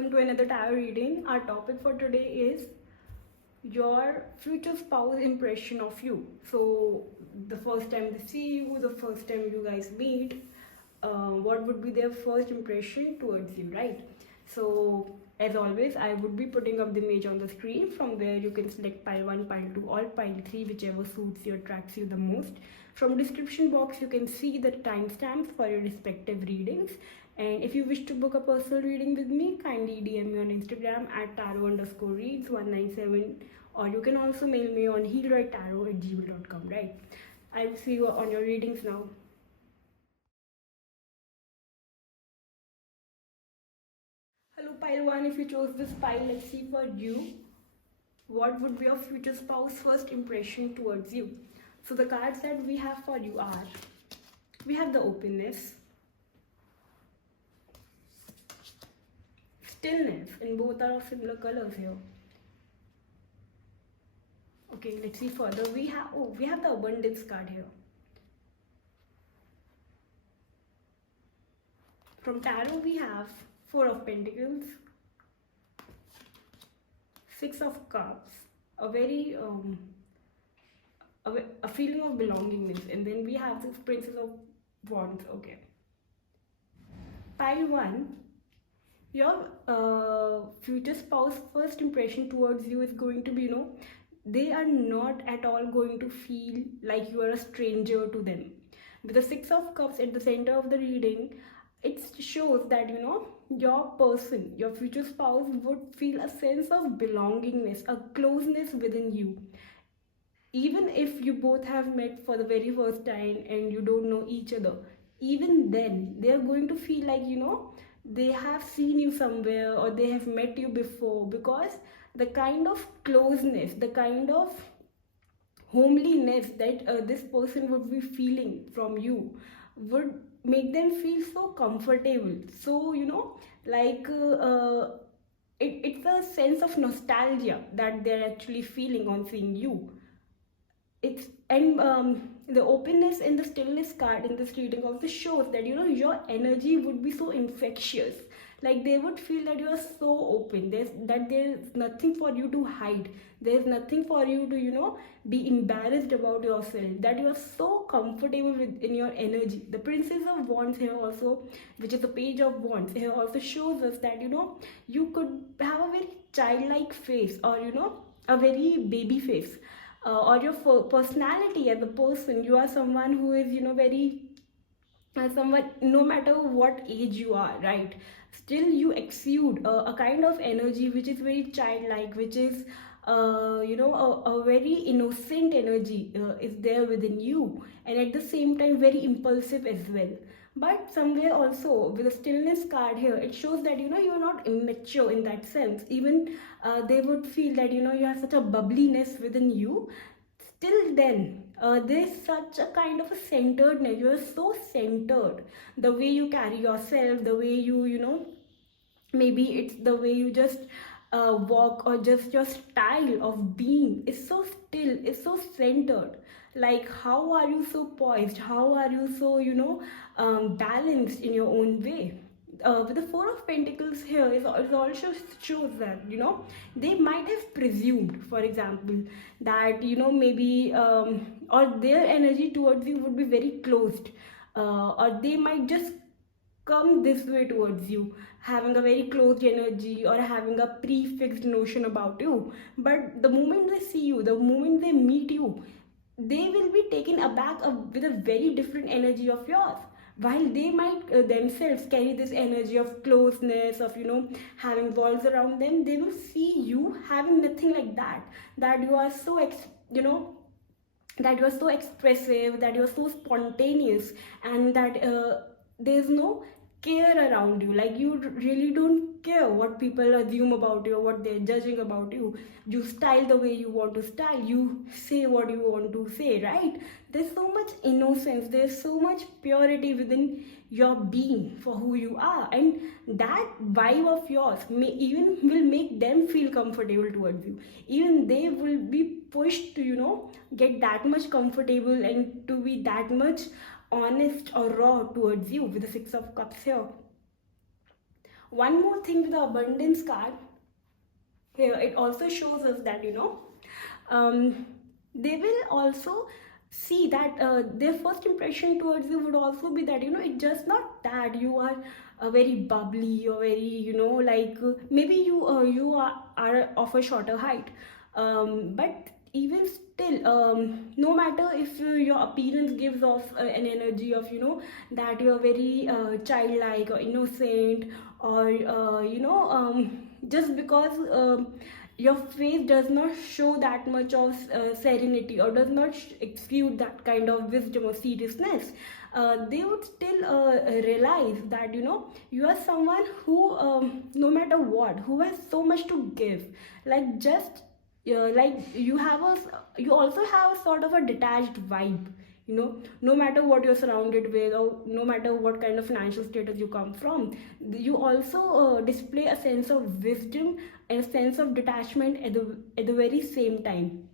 welcome to another tarot reading. Our topic for today is your future spouse impression of you. So the first time they see you, the first time you guys meet, what would be their first impression towards you, right? So as always, I would be putting up the image on the screen from where you can select pile 1, pile 2 or pile 3, whichever suits you, attracts you the most. From description box you can see the timestamps for your respective readings. And if you wish to book a personal reading with me, kindly DM me on Instagram at tarot_reads197, or you can also mail me on heal.Write.Tarot@gmail.com, right? I will see you on your readings now. Hello pile 1, if you chose this pile, let's see for you. What would be your future spouse first impression towards you? So the cards that we have for you are, we have the openness, stillness, and both are of similar colors here. Okay, let's see further. We have the abundance card here. From tarot we have 4 of Pentacles, 6 of Cups, a very a feeling of belongingness, and then we have this Princess of Wands. Okay, pile 1, your future spouse first impression towards you is going to be, they are not at all going to feel like you are a stranger to them. With the 6 of Cups at the center of the reading, it shows that your person, your future spouse, would feel a sense of belongingness, a closeness within you. Even if you both have met for the very first time and you don't know each other, even then they are going to feel like they have seen you somewhere or they have met you before, because the kind of closeness, the kind of homeliness that this person would be feeling from you would make them feel so comfortable. So it's a sense of nostalgia that they're actually feeling on seeing you. It's the openness and the stillness card in this reading also shows that your energy would be so infectious. Like they would feel that you are so open, there's nothing for you to hide, there's nothing for you to be embarrassed about yourself, that you are so comfortable in your energy. The Princess of Wands here also, which is the Page of Wands here, also shows us that you could have a very childlike face, or a very baby face, or your personality as a person. You are someone who is very someone, no matter what age you are, right, still you exude a kind of energy which is very childlike, which is a very innocent energy is there within you, and at the same time very impulsive as well. But somewhere also with the stillness card here, it shows that you're not immature in that sense. Even they would feel that you have such a bubbliness within you. Still then there's such a kind of a centeredness. You're so centered, the way you carry yourself, the way maybe it's the way you just walk, or just your style of being is so still, is so centered. Like how are you so poised, how are you so balanced in your own way. With the 4 of Pentacles here, it also shows that they might have presumed, for example, that maybe or their energy towards you would be very closed, or they might just come this way towards you, having a very closed energy or having a prefixed notion about you. But the moment they see you, the moment they meet you, they will be taken aback with a very different energy of yours. While they might themselves carry this energy of closeness, of having walls around them, they will see you having nothing like that. That you are so that you are so expressive, that you are so spontaneous, and that there's no care around you. Like you really don't care what people assume about you or what they're judging about you. You style the way you want to style, you say what you want to say, right? There's so much innocence, there's so much purity within your being for who you are, and that vibe of yours will make them feel comfortable towards you. Even they will be pushed to get that much comfortable and to be that much honest or raw towards you with the 6 of Cups here. One more thing with the abundance card here, it also shows us that um, they will also see that their first impression towards you would also be that it's just not that you are very bubbly or very like maybe you are of a shorter height, but even still, no matter if your appearance gives off an energy of that you're very childlike or innocent, or just because your face does not show that much of serenity, or does not exude that kind of wisdom or seriousness, they would still realize that you are someone who, no matter what, who has so much to give. Like just like you also have a sort of a detached vibe, no matter what you're surrounded with, or no matter what kind of financial status you come from, you also display a sense of wisdom and a sense of detachment at the very same time.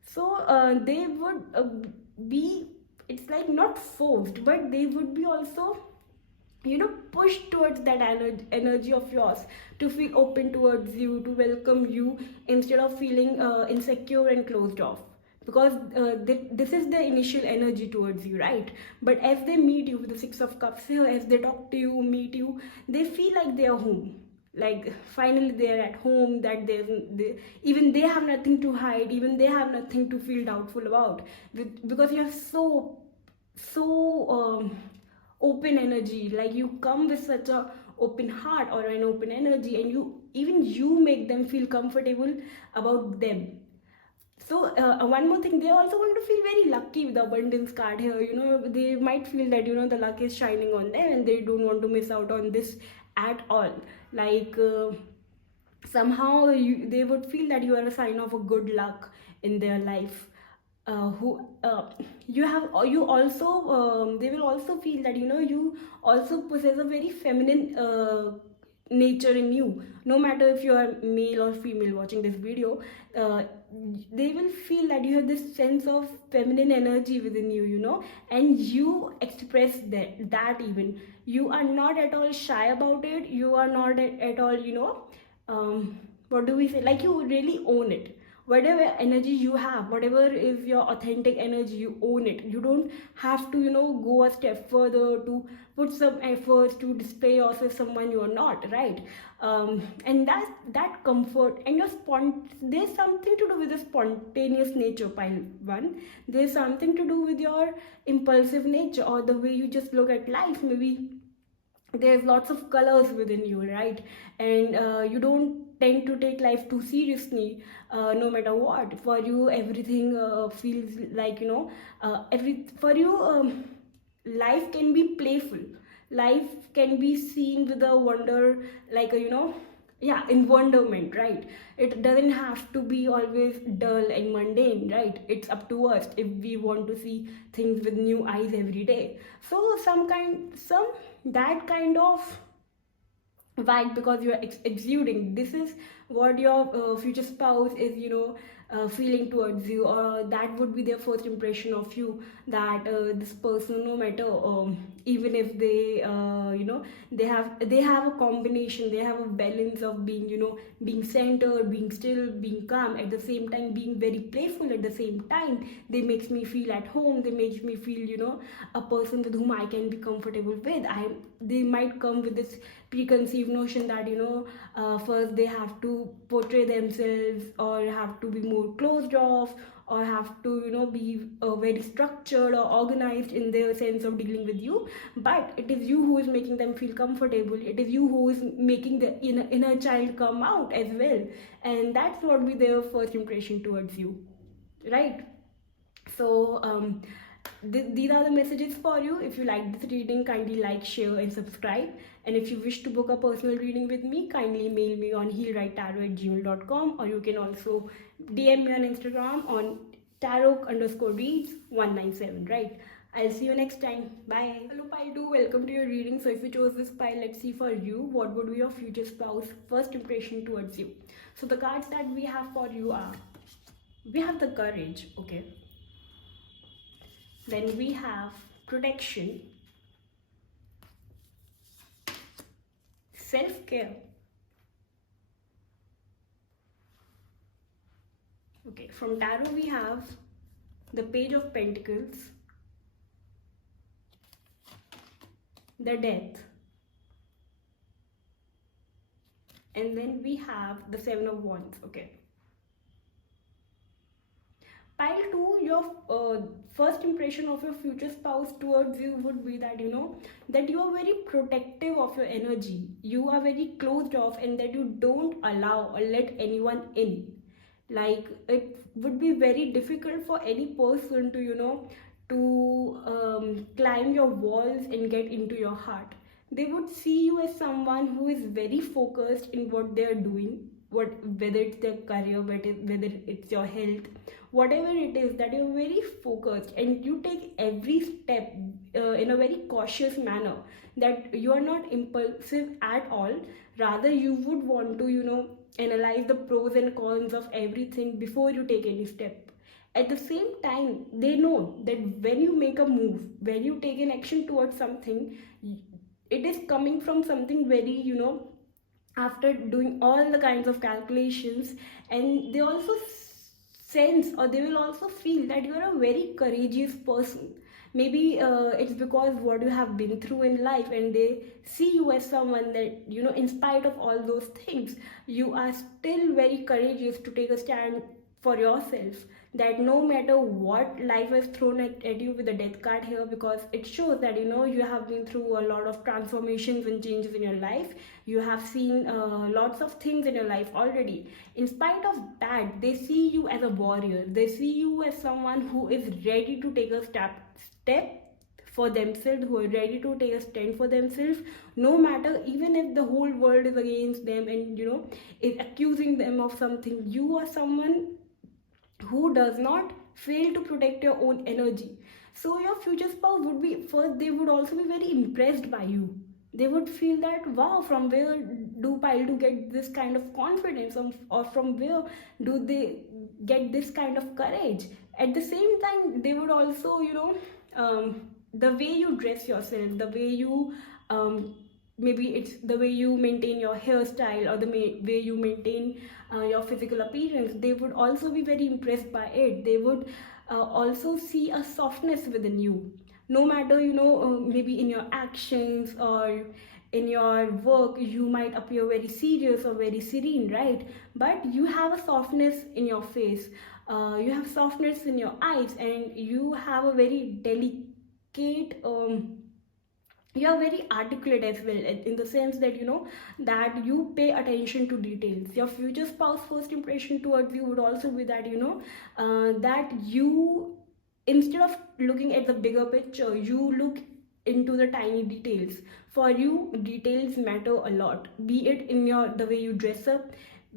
So they would be, it's like not forced, but they would be also push towards that energy of yours, to feel open towards you, to welcome you, instead of feeling insecure and closed off, because this is the initial energy towards you, right? But as they meet you with the Six of Cups here, as they talk to you, meet you, they feel like they are home, like finally they're at home, that even they have nothing to hide, even they have nothing to feel doubtful about, because you have so open energy, like you come with such a open heart or an open energy, and you make them feel comfortable about them. So one more thing, they're also going to feel very lucky with the abundance card here. They might feel that the luck is shining on them, and they don't want to miss out on this at all. Like somehow they would feel that you are a sign of a good luck in their life. Who you also, they will also feel that you also possess a very feminine nature in you. No matter if you are male or female watching this video, uh, they will feel that you have this sense of feminine energy within you, and you express that even you are not at all shy about it. You are not at all what do we say, like you really own it. Whatever energy you have, whatever is your authentic energy, you own it. You don't have to go a step further to put some efforts to display yourself someone you are not, right? And that comfort and there's something to do with the spontaneous nature, pile one. There's something to do with your impulsive nature, or the way you just look at life. Maybe there's lots of colors within you, right? And you don't tend to take life too seriously, no matter what. For you, everything feels like every for you, life can be playful. Life can be seen with a wonder, like a yeah, in wonderment, right? It doesn't have to be always dull and mundane, right? It's up to us if we want to see things with new eyes every day. So some that kind of vibe, because you're exuding, this is what your future spouse is feeling towards you, or that would be their first impression of you. That this person, no matter even if they they have a combination, they have a balance of being being centered, being still, being calm, at the same time being very playful. At the same time, they makes me feel at home. They makes me feel a person with whom I can be comfortable with. They might come with this preconceived notion that first they have to portray themselves, or have to be more closed off, or have to be very structured or organized in their sense of dealing with you. But it is you who is making them feel comfortable. It is you who is making the inner child come out as well, and that's what will be their first impression towards you, right? So these are the messages for you. If you like this reading, kindly like, share and subscribe. And if you wish to book a personal reading with me, kindly mail me on healwritetarot@gmail.com, or you can also DM me on Instagram on tarot_reads197, right? I'll see you next time. Bye. Hello pile 2, welcome to your reading. So if you chose this pile, let's see for you what would be your future spouse first impression towards you. So the cards that we have for you are, we have the Courage, okay? Then we have Protection, Self care. Okay, from tarot we have the Page of Pentacles, the Death, and then we have the Seven of Wands. Okay, pile 2, your first impression of your future spouse towards you would be that that you are very protective of your energy, you are very closed off, and that you don't allow or let anyone in. Like, it would be very difficult for any person to climb your walls and get into your heart. They would see you as someone who is very focused in what they are doing, whether it's their career, whether it's your health, whatever it is, that you're very focused and you take every step in a very cautious manner, that you are not impulsive at all. Rather, you would want to analyze the pros and cons of everything before you take any step. At the same time, they know that when you make a move, when you take an action towards something, it is coming from something very after doing all the kinds of calculations. And they also sense, or they will also feel, that you are a very courageous person. Maybe it's because what you have been through in life, and they see you as someone that in spite of all those things, you are still very courageous to take a stand for yourself. That no matter what life has thrown at you, with the Death card here, because it shows that you have been through a lot of transformations and changes in your life. You have seen lots of things in your life already. In spite of that, they see you as a warrior. They see you as someone who is ready to take a step for themselves, who are ready to take a stand for themselves, no matter, even if the whole world is against them and is accusing them of something. You are someone who does not fail to protect your own energy. So your future spouse would be, first, they would also be very impressed by you. They would feel that, wow, from where do pile to get this kind of confidence, or from where do they get this kind of courage. At the same time, they would also the way you dress yourself, the way you maybe it's the way you maintain your hairstyle, or the way you maintain your physical appearance, they would also be very impressed by it. They would also see a softness within you. No matter maybe in your actions or in your work, you might appear very serious or very serene, right? But you have a softness in your face, you have softness in your eyes, and you have a very delicate you are very articulate as well, in the sense that that you pay attention to details. Your future spouse first impression towards you would also be that that you, instead of looking at the bigger picture, you look into the tiny details. For you, details matter a lot, be it in the way you dress up,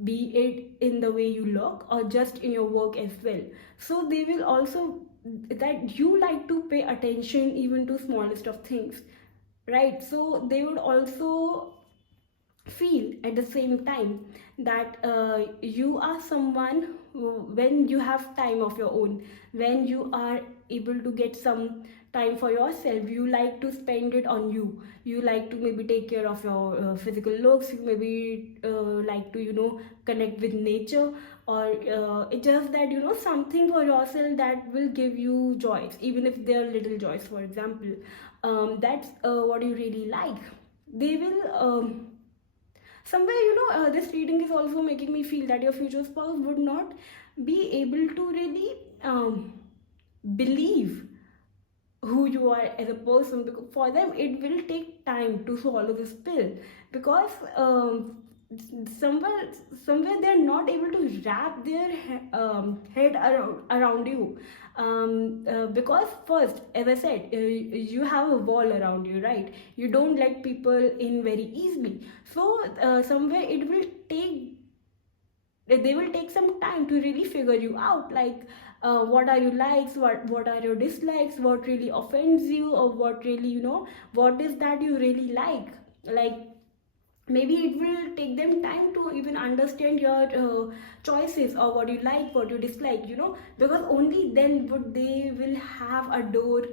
be it in the way you look, or just in your work as well. So they will also, that you like to pay attention even to smallest of things, right? So they would also feel at the same time that you are someone who, when you have time of your own, when you are able to get some time for yourself, you like to spend it on you. You like to maybe take care of your physical looks. You maybe like to connect with nature, or it's just that something for yourself that will give you joys, even if they are little joys. For example, that's what you really like. They will somewhere this reading is also making me feel that your future spouse would not be able to really believe who you are as a person, because for them it will take time to swallow this pill, because somewhere they're not able to wrap their head around you, because first, as I said, you have a wall around you, right? You don't let people in very easily. So somewhere it will take, they will take some time to really figure you out, like what are your likes, what are your dislikes, what really offends you, or what really what is that you really like maybe it will take them time to even understand your choices, or what you like, what you dislike, because only then would they will have a door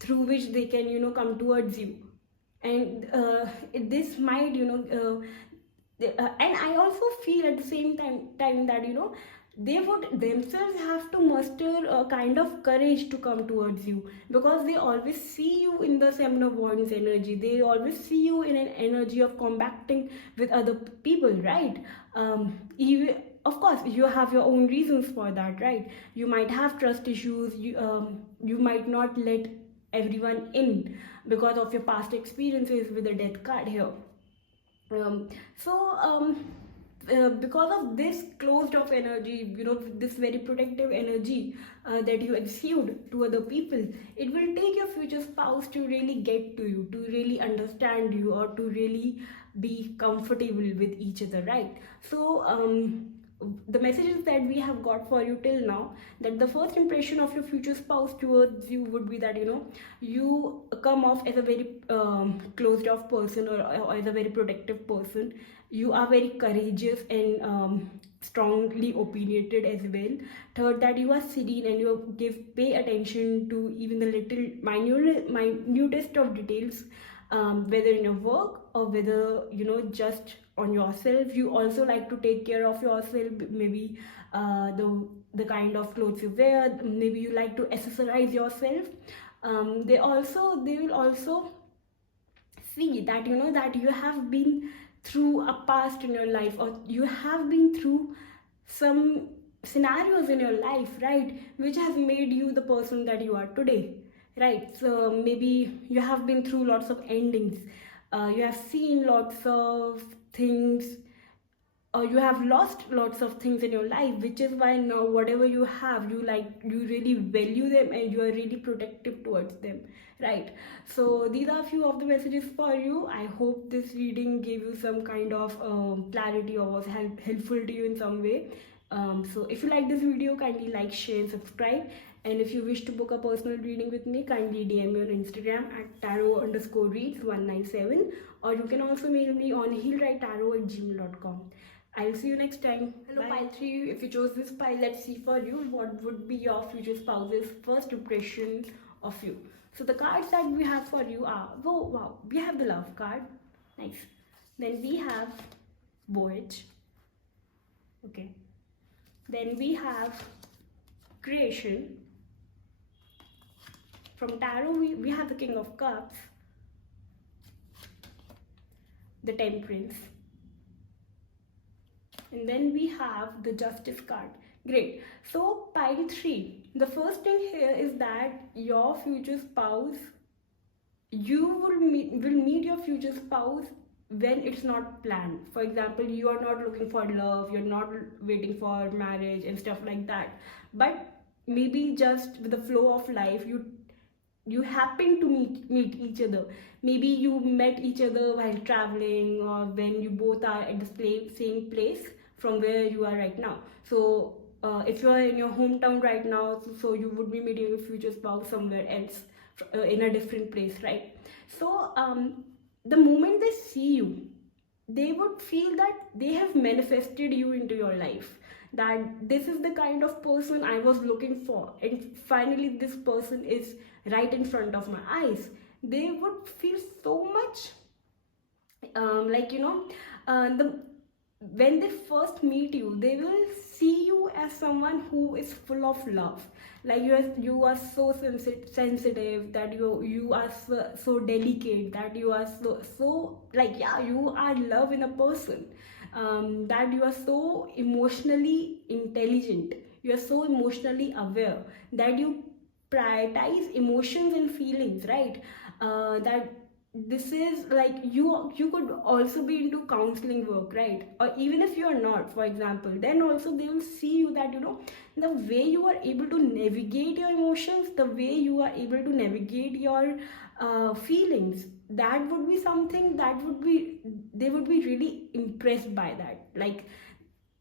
through which they can come towards you. And this might, and I also feel at the same time that, they would themselves have to muster a kind of courage to come towards you, because they always see you in the seven of wands energy. They always see you in an energy of combating with other people, right? Even, of course, you have your own reasons for that, right? You might have trust issues. You might not let everyone in because of your past experiences with the death card here. um, so because of this closed off energy, this very protective energy that you exude to other people, it will take your future spouse to really get to you, to really understand you, or to really be comfortable with each other, right? So the messages that we have got for you till now, that the first impression of your future spouse towards you would be that, you come off as a very closed off person, or as a very protective person. You are very courageous and strongly opinionated as well. Third, that you are serene and you pay attention to even the little minutest of details, whether in your work or whether, just on yourself. You also like to take care of yourself, maybe the kind of clothes you wear. Maybe you like to accessorize yourself. They will also see that, that you have been through a past in your life, or you have been through some scenarios in your life, right, which has made you the person that you are today, right? So maybe you have been through lots of endings. You have seen lots of things, or you have lost lots of things in your life, which is why now whatever you have, you really value them, and you are really protective towards them, right? So these are a few of the messages for you. I hope this reading gave you some kind of clarity, or was helpful to you in some way. So if you like this video, kindly like, share and subscribe. And if you wish to book a personal reading with me, kindly DM me on Instagram at tarot_reads197, or you can also mail me on healwritetarot@gmail.com. I'll see you next time. Hello, bye. Pile 3. If you chose this pile, let's see for you what would be your future spouse's first impression of you. So the cards that we have for you are, oh wow, we have the love card. Nice. Then we have voyage. Okay. Then we have creation. From tarot, we have the King of Cups, the Temperance, and then we have the Justice card. Great. So pile 3, the first thing here is that your future spouse, you will meet your future spouse when it's not planned. For example, you are not looking for love, you're not waiting for marriage and stuff like that, but maybe just with the flow of life, you happen to meet each other. Maybe you met each other while traveling, or when you both are at the same place from where you are right now. So if you are in your hometown right now, so you would be meeting your future spouse somewhere else, in a different place, right? So the moment they see you, they would feel that they have manifested you into your life, that this is the kind of person I was looking for, and finally this person is right in front of my eyes. They would feel so much like, the when they first meet you, they will see you as someone who is full of love. Like you are so sensitive, that you are so delicate, that you are so like, yeah, you are love in a person. That you are so emotionally intelligent, you are so emotionally aware, that you prioritize emotions and feelings, right? That this is like, you could also be into counseling work, right? Or even if you are not, for example, then also they will see you, that the way you are able to navigate your emotions, the way you are able to navigate your feelings, that would be something that they would be really impressed by that. Like,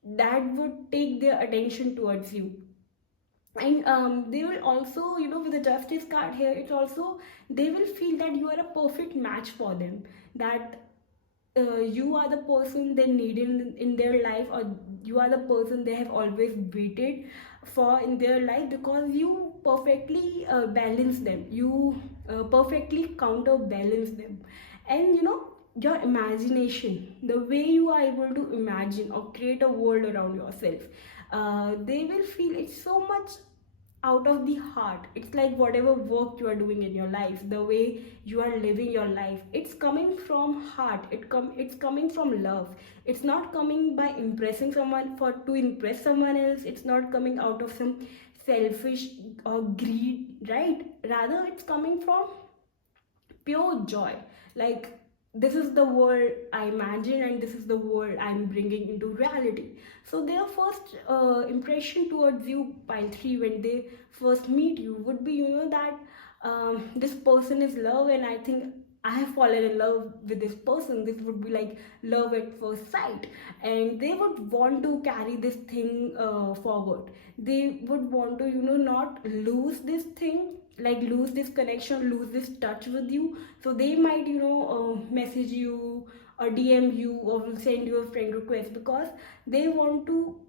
that would take their attention towards you. And they will also, with the justice card here, it's also, they will feel that you are a perfect match for them, that you are the person they need in their life, or you are the person they have always waited for in their life, because you perfectly balance them, you perfectly counterbalance them. And your imagination, the way you are able to imagine or create a world around yourself, they will feel it's so much out of the heart. It's like whatever work you are doing in your life, the way you are living your life, it's coming from heart. It's coming from love. It's not coming by impressing someone for to impress someone else. It's not coming out of some selfish or greed, right? Rather, it's coming from pure joy. Like, this is the world I imagine, and this is the world I'm bringing into reality. So their first impression towards you, pile 3, when they first meet you, would be that this person is love, and I think I have fallen in love with this person. This would be like love at first sight, and they would want to carry this thing forward. They would want to not lose this thing, like lose this connection, lose this touch with you. So they might message you or DM you or will send you a friend request, because they want to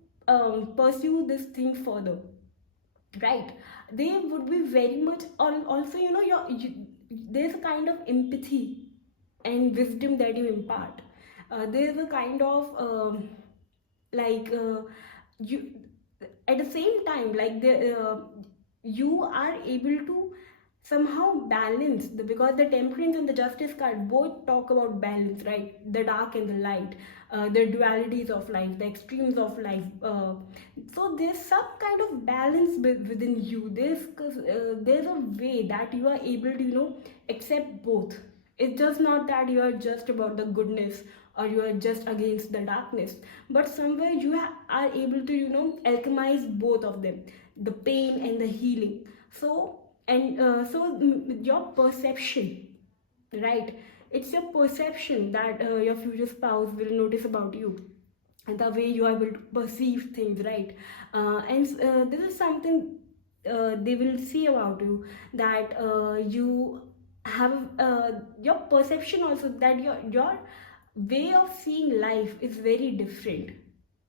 pursue this thing further, right? They would be very much also there's a kind of empathy and wisdom that you impart. There's a kind of like you at the same time, like you are able to somehow balance because the temperance and the justice card both talk about balance, right? The dark and the light, the dualities of life, the extremes of life. So there's some kind of balance within you. There's a way that you are able to accept both. It's just not that you are just about the goodness or you are just against the darkness, but somewhere you are able to alchemize both of them, the pain and the healing. So your perception, right? It's your perception that your future spouse will notice about you, and the way you are able to perceive things, right? And this is something they will see about you, that you have your perception also, that your way of seeing life is very different.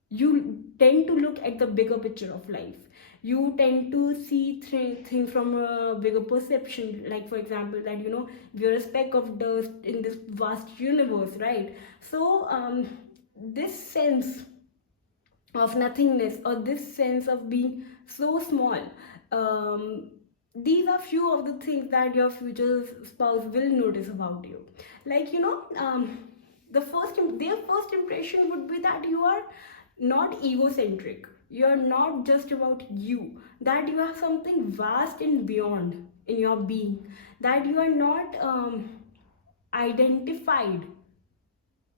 You tend to look at the bigger picture of life. You tend to see things from a bigger perception, like for example that we're a speck of dust in this vast universe, right? So this sense of nothingness, or this sense of being so small, these are few of the things that your future spouse will notice about you. Like their first impression would be that you are not egocentric, you're not just about you, that you have something vast and beyond in your being, that you are not identified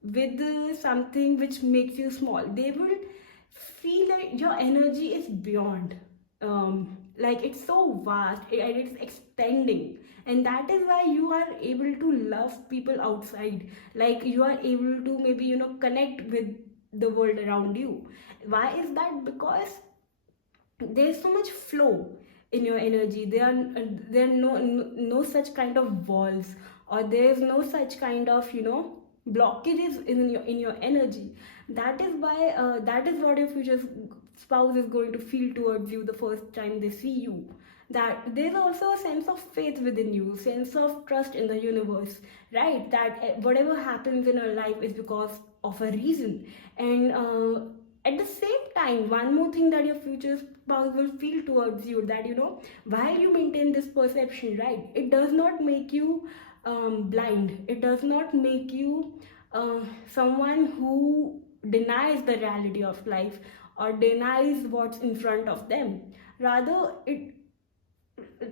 with something which makes you small. They will feel like your energy is beyond, like it's so vast and it's expanding, and that is why you are able to love people outside. Like you are able to maybe connect with the world around you. Why is that? Because there's so much flow in your energy. There are no such kind of walls, or there's no such kind of blockages in your energy. That is why that is what your future spouse is going to feel towards you the first time they see you. That there's also a sense of faith within you, sense of trust in the universe, right? That whatever happens in our life is because of a reason. And at the same time, one more thing that your future spouse will feel towards you, that while you maintain this perception, right, it does not make you blind. It does not make you someone who denies the reality of life or denies what's in front of them. Rather,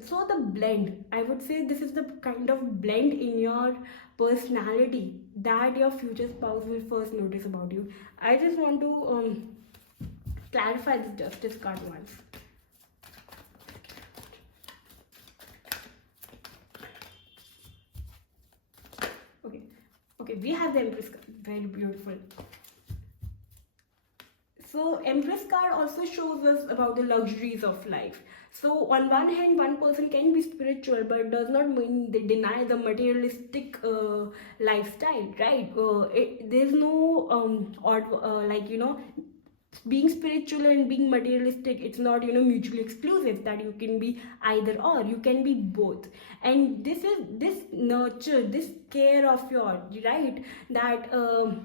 so the blend, I would say, this is the kind of blend in your personality that your future spouse will first notice about you. I just want to clarify this justice card once. Okay, we have the Empress card. Very beautiful. So Empress card also shows us about the luxuries of life. So on one hand, one person can be spiritual, but it does not mean they deny the materialistic lifestyle, right? There's no odd, like being spiritual and being materialistic, it's not, you know, mutually exclusive, that you can be either or, you can be both. And this is this nurture, this care of your, right, that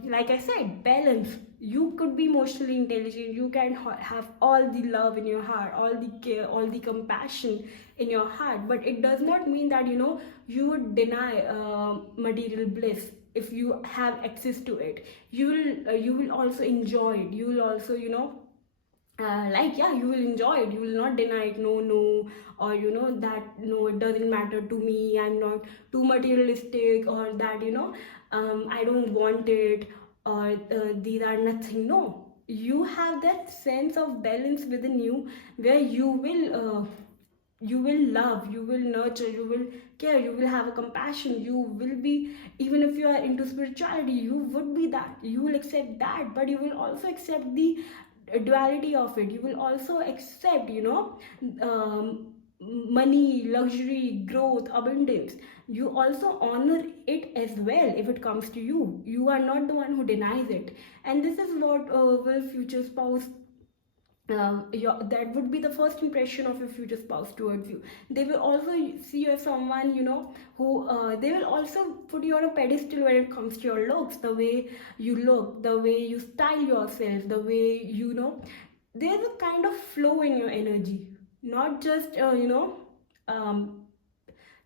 like I said, balance. You could be emotionally intelligent, you can have all the love in your heart, all the care, all the compassion in your heart, but it does not mean that, you know, you would deny material bliss. If you have access to it, you will also enjoy it, you will also, you know, like, yeah, you will enjoy it, you will not deny it, no, no, or you know that, no, it doesn't matter to me, I'm not too materialistic, or that, you know, I don't want it, or these are nothing. No, you have that sense of balance within you, where you will love, you will nurture, you will care, you will have a compassion, you will be, even if you are into spirituality, you would be that, you will accept that, but you will also accept the duality of it. You will also accept, you know, money, luxury, growth, abundance. You also honor it as well. If it comes to you, you are not the one who denies it. And this is what will future spouse, that would be the first impression of your future spouse towards you. They will also see you as someone, you know, who they will also put you on a pedestal when it comes to your looks, the way you look, the way you style yourself, the way, you know, there's a kind of flow in your energy, not just you know, um,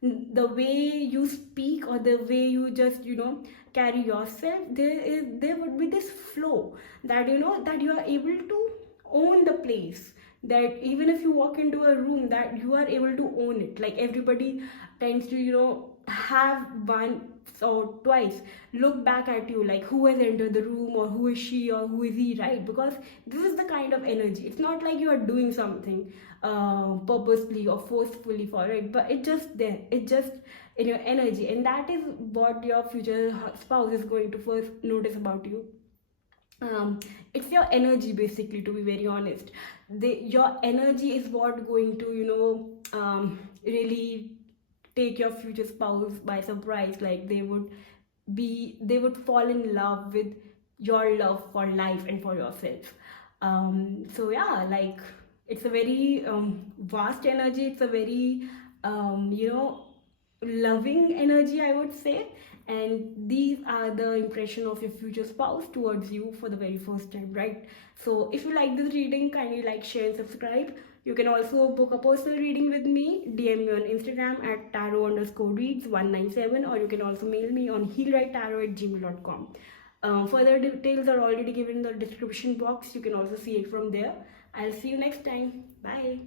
the way you speak, or the way you just, you know, carry yourself. There would be this flow, that, you know, that you are able to own the place, that even if you walk into a room, that you are able to own it. Like, everybody tends to, you know, have once or twice look back at you, like, who has entered the room, or who is she, or who is he, right? Because this is the kind of energy. It's not like you are doing something purposely or forcefully for it, but it's just there, it's just in your energy. And that is what your future spouse is going to first notice about you. It's your energy, basically, to be very honest. Your energy is what going to, you know, really take your future spouse by surprise. Like, they would fall in love with your love for life and for yourself. So yeah, like, it's a very vast energy, it's a very you know, loving energy, I would say. And these are the impression of your future spouse towards you for the very first time, right? So if you like this reading, kindly like, share and subscribe. You can also book a personal reading with me. DM me on Instagram at tarot_reads197, or you can also mail me on healwritetarot@gmail.com. Further details are already given in the description box. You can also see it from there. I'll see you next time. Bye.